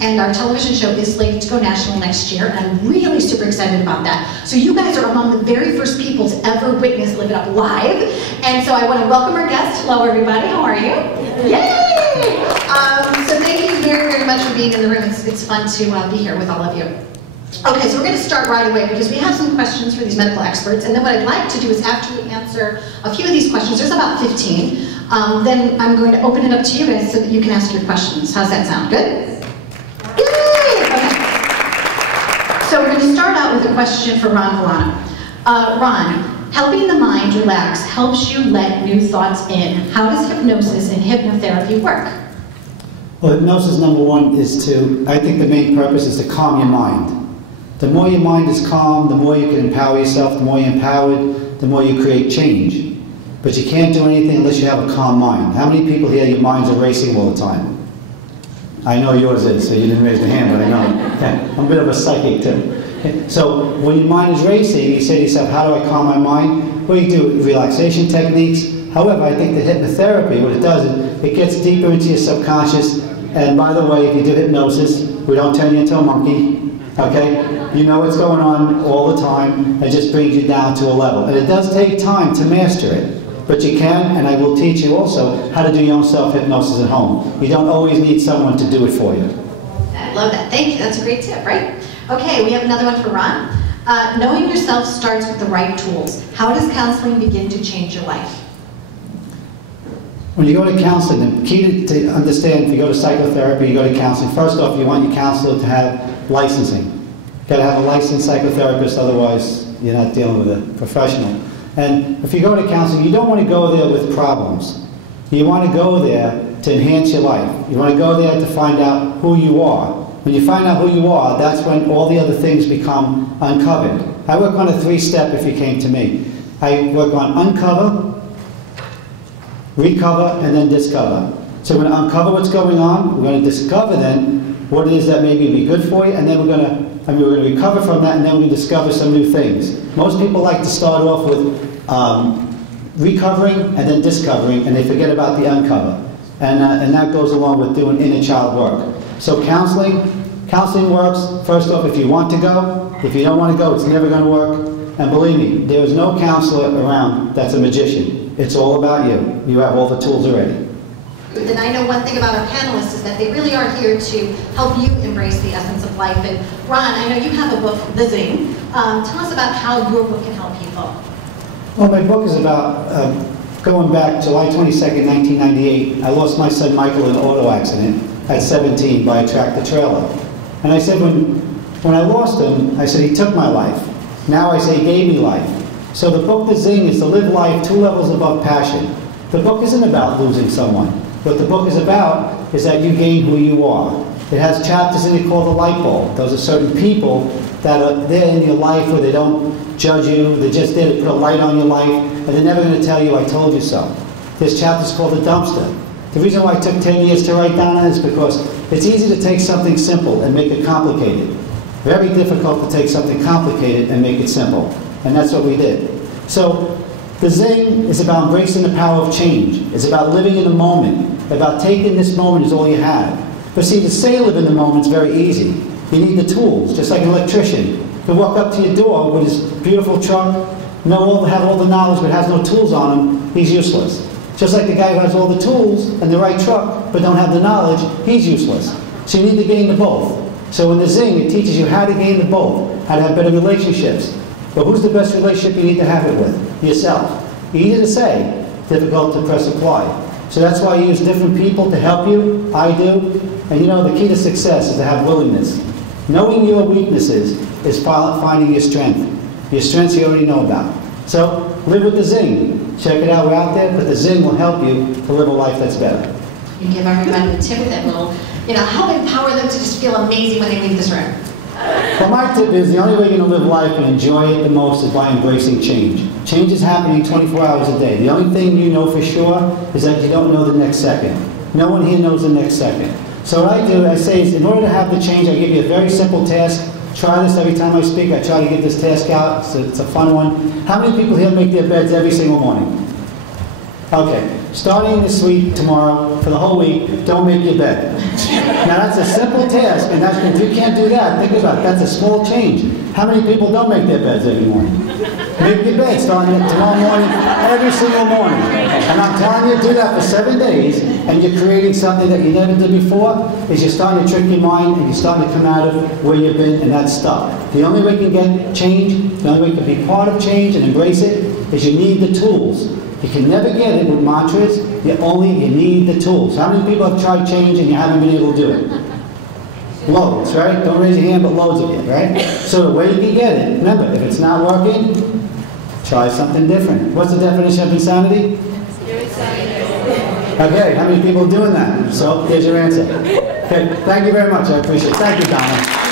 and our television show is slated to go national next year, and I'm really super excited about that. So you guys are among the very first people to ever witness Live It Up live, and so I want to welcome our guest. Hello everybody, how are you? Yay! So thank you very, very much for being in the room. It's fun to be here with all of you. Okay, so we're going to start right away because we have some questions for these medical experts, and then what I'd like to do is after we answer a few of these questions, there's about 15, then I'm going to open it up to you guys so that you can ask your questions. How's that sound? Good? Yay! Okay. So we're going to start out with a question for Ron Villano. Ron, helping the mind relax helps you let new thoughts in. How does hypnosis and hypnotherapy work? Well, hypnosis, number one, is I think the main purpose is to calm your mind. The more your mind is calm, the more you can empower yourself. The more you're empowered, the more you create change. But you can't do anything unless you have a calm mind. How many people here, your minds are racing all the time? I know yours is, so you didn't raise the hand, but I know. Okay. I'm a bit of a psychic too. Okay. So when your mind is racing, you say to yourself, how do I calm my mind? Well, you do relaxation techniques. However, I think the hypnotherapy, what it does is it gets deeper into your subconscious. And by the way, if you do hypnosis, we don't turn you into a monkey. Okay? You know what's going on all the time. It just brings you down to a level. And it does take time to master it. But you can, and I will teach you also how to do your own self-hypnosis at home. You don't always need someone to do it for you. I love that. Thank you. That's a great tip, right? Okay, we have another one for Ron. Knowing yourself starts with the right tools. How does counseling begin to change your life? When you go to counseling, the key to understand, if you go to psychotherapy, you go to counseling, first off, you want your counselor to have licensing. You've got to have a licensed psychotherapist, otherwise you're not dealing with a professional. And if you go to counseling, you don't want to go there with problems. You want to go there to enhance your life. You want to go there to find out who you are. When you find out who you are, that's when all the other things become uncovered. I work on a 3-step if you came to me. I work on uncover, recover, and then discover. So we're going to uncover what's going on. We're going to discover then what it is that maybe be good for you, and then we're going to recover from that, and then we're going to discover some new things. Most people like to start off with recovering and then discovering, and they forget about the uncover. And that goes along with doing inner child work. So counseling works, first off, if you want to go. If you don't want to go, it's never going to work. And believe me, there is no counselor around that's a magician. It's all about you. You have all the tools already. And I know one thing about our panelists is that they really are here to help you embrace the essence of life. And Ron, I know you have a book, The Zing. Tell us about how your book can help people. Well, my book is about going back July 22nd, 1998. I lost my son Michael in an auto accident at 17 by a tractor trailer. And I said when I lost him, I said he took my life. Now I say he gave me life. So the book, The Zing, is to live life 2 levels above passion. The book isn't about losing someone. What the book is about is that you gain who you are. It has chapters in it called the light bulb. Those are certain people that are there in your life where they don't judge you. They're just there to put a light on your life, and they're never going to tell you, I told you so. This chapter is called The Dumpster. The reason why it took 10 years to write down is because it's easy to take something simple and make it complicated. Very difficult to take something complicated and make it simple. And that's what we did. So The Zing is about embracing the power of change. It's about living in the moment, about taking this moment as all you have. But see, to say live in the moment is very easy. You need the tools, just like an electrician. To walk up to your door with his beautiful truck, have all the knowledge but has no tools on him, he's useless. Just like the guy who has all the tools and the right truck but don't have the knowledge, he's useless. So you need to gain the both. So in The Zing, it teaches you how to gain the both, how to have better relationships. But who's the best relationship you need to have it with? Yourself. Easy to say, difficult to press apply. So that's why I use different people to help you. I do. And you know, the key to success is to have willingness. Knowing your weaknesses is finding your strength. Your strengths you already know about. So live with The Zing. Check it out. We're out there, but The Zing will help you to live a life that's better. You give everybody a tip that will, help empower them to just feel amazing when they leave this room. Well, my tip is the only way you're going to live life and enjoy it the most is by embracing change. Change is happening 24 hours a day. The only thing you know for sure is that you don't know the next second. No one here knows the next second. So what I do, I say is in order to have the change, I give you a very simple task. Try this every time I speak. I try to get this task out. It's a fun one. How many people here make their beds every single morning? Okay, starting this week, tomorrow, for the whole week, don't make your bed. Now that's a simple task, and that's, if you can't do that, think about it, that's a small change. How many people don't make their beds every morning? Make your bed starting tomorrow morning, every single morning. And I'm telling you, do that for 7 days, and you're creating something that you never did before, is you're starting to trick your mind, and you're starting to come out of where you've been, and that's stuck. The only way you can get change, the only way you can be part of change and embrace it, is you need the tools. You can never get it with mantras, you need the tools. How many people have tried change and you haven't been able to do it? Loads, right? Don't raise your hand, but loads of it, right? So the way you can get it, remember, if it's not working, try something different. What's the definition of insanity? Okay, how many people are doing that? So, here's your answer. Okay, thank you very much, I appreciate it. Thank you, Donna.